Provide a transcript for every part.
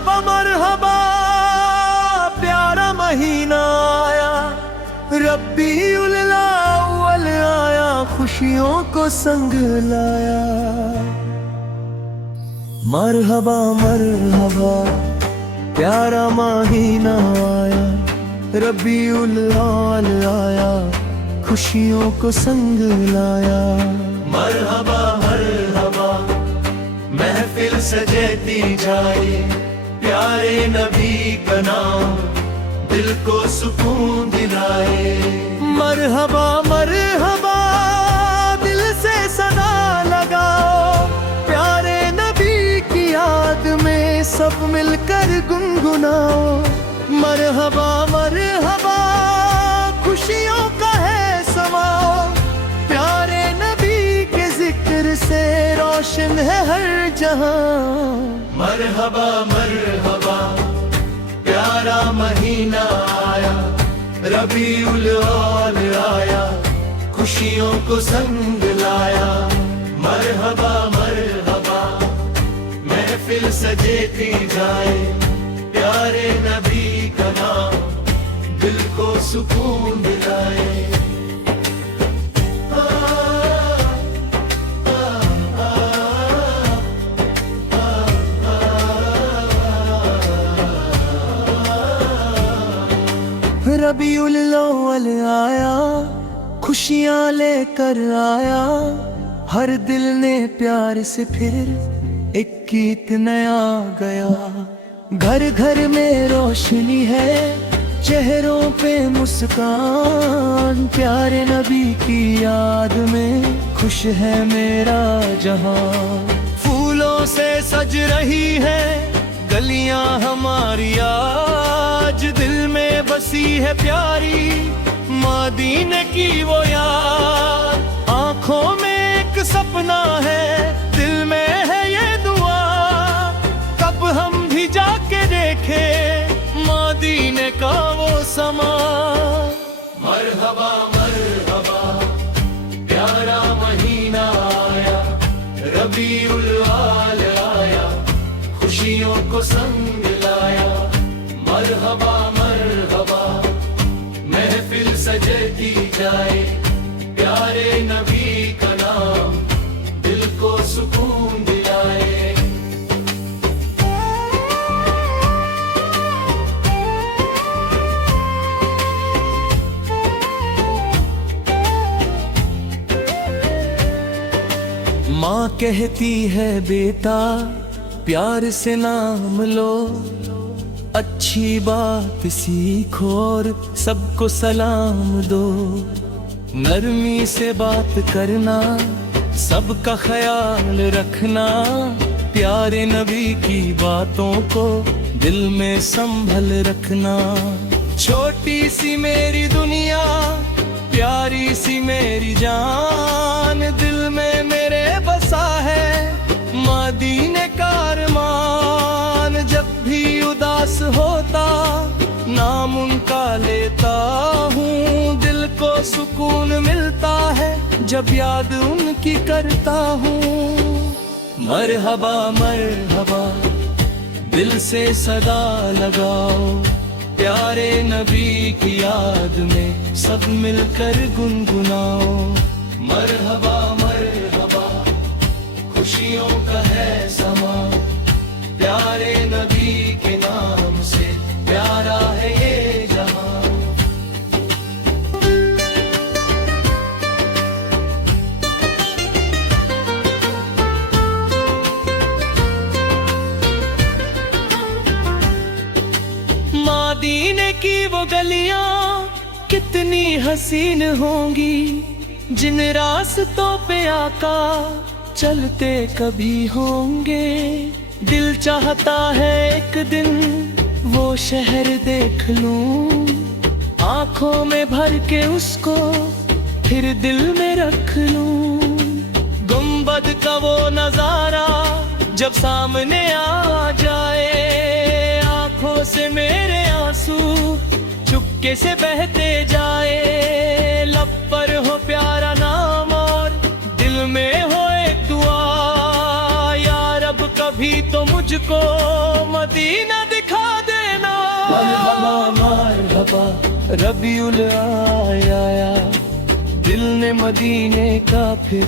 मरहबा प्यारा महीना आया, रब्बीउल अव्वल आया, खुशियों को संग लाया। मरहबा मरहबा प्यारा महीना आया, रब्बीउल अव्वल आया, खुशियों को संग लाया। मरहबा मरहबा महफिल सजेती जाए, प्यारे नबी का नाम दिल को सुकून दिलाए। मरहबा मरहबा दिल से सदा लगाओ, प्यारे नबी की याद में सब मिलकर गुनगुनाओ। मरहबा मरहबा खुशियों का है समाओ, प्यारे नबी के जिक्र से रोशन है हर जहां। मरहबा मरहबा प्यारा महीना आया, रबीउल अव्वल आया, खुशियों को संग लाया। मरहबा मरहबा महफिल सजेती जाए, प्यारे नबी का नाम दिल को सुकून दिलाए। रबीउल अव्वल आया, खुशियाँ लेकर आया, हर दिल ने प्यार से फिर एक गीत नया गया। घर घर में रोशनी है, चेहरों पे मुस्कान, प्यारे नबी की याद में खुश है मेरा जहां। फूलों से सज रही है गलियां हमारी, आज दिल में बसी है प्यारी मदीने की वो याद। आंखों में एक सपना है, दिल में है ये दुआ, कब हम भी जाके देखे मदीने का वो समा। मरहबा मरहबा प्यारा महीना आया, रबीउल अव्वल आया, खुशियों को संग लाया। मरहबा मरहबा महफिल सजती जाए, प्यारे नबी का नाम दिल को सुकून दिलाए। माँ कहती है बेटा प्यार से नाम लो, अच्छी बात सीखो और सबको सलाम दो। नरमी से बात करना, सबका ख्याल रखना, प्यारे नबी की बातों को दिल में संभल रखना। छोटी सी मेरी दुनिया, प्यारी सी मेरी जान, दिल में मेरे बसा है मदीने का अरमान। जब भी उदास होता नाम उनका लेता हूँ, दिल को सुकून मिलता है जब याद उनकी करता हूँ। मरहबा मरहबा दिल से सदा लगाओ, प्यारे नबी की याद में सब मिलकर गुनगुनाओ। मरहबा मरहबा खुशियों का है समा, प्यारे नबी के नाम से प्यारा है ये जहां। मदीने की वो गलियां कितनी हसीन होंगी, जिन रास्तों पे आका चलते कभी होंगे। दिल चाहता है एक दिन वो शहर देख लूं, आंखों में भर के उसको फिर दिल में रख लूं। गुंबद का वो नजारा जब सामने आ जाए, आंखों से मेरे आंसू चुपके से बहते जाए। लब पर हो प्यारा नाम और दिल में हो एक दुआ, या रब कभी तो मुझको मदीना दिखा देना। मरहबा मरहबा रबीउल आया, दिल ने मदीने का फिर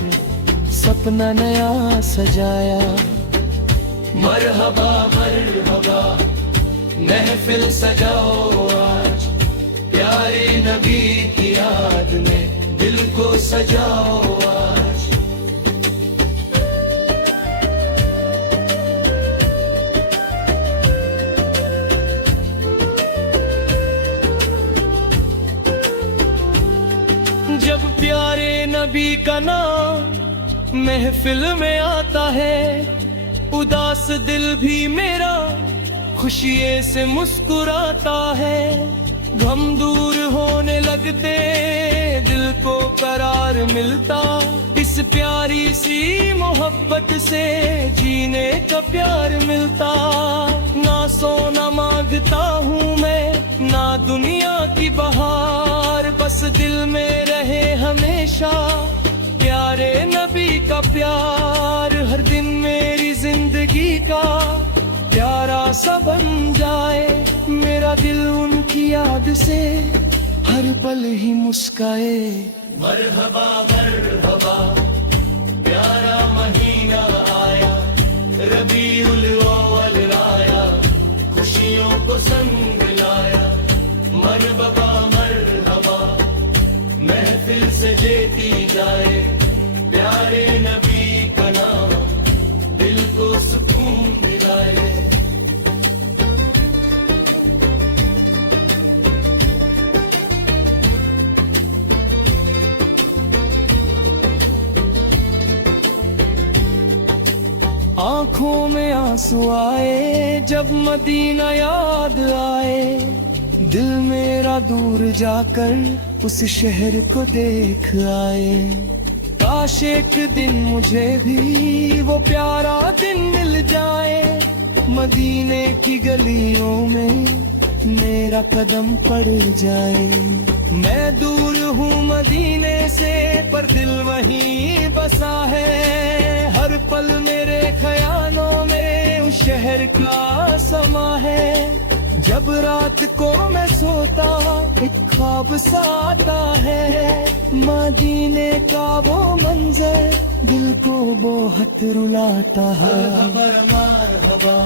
सपना नया सजाया। मरहबा मरहबा महफिल सजाओ आज, प्यारे नबी की याद में दिल को सजाओ आज। जब प्यारे नबी का नाम महफिल में आता है, उदास दिल भी मेरा खुशिये से मुस्कुराता है। गम दूर होने लगते दिल को करार मिलता, इस प्यारी सी मोहब्बत से जीने का प्यार मिलता। ना सोना मांगता हूँ मैं, ना दुनिया की बहार, बस दिल में रहे हमेशा प्यारे नबी का प्यार। हर दिन मेरी जिंदगी का प्यारा सा बन जाए, मेरा दिल उनकी याद से हर पल ही मुस्काए। मरहबा मरहबा प्यारा महीना आया, रबीउल अव्वल आया, खुशियों को संग लाया। मरहबा मरहबा महफिल सजेती जाए, प्यारे नबी का नाम दिल को सुकून दिलाए। आंखों में आंसू आए जब मदीना याद आए, दिल मेरा दूर जाकर उस शहर को देख आए। काश एक दिन मुझे भी वो प्यारा दिन मिल जाए, मदीने की गलियों में मेरा कदम पड़ जाए। मैं दूर हूँ मदीने से पर दिल वहीं बसा है, हर पल मेरे ख्यालों में उस शहर का समा है। जब रात को मैं सोता एक ख्वाब सा आता है, मदीने का वो मंजर दिल को बहुत रुलाता है। मरहबा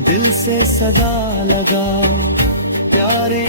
दिल से सदा लगाओ प्यारे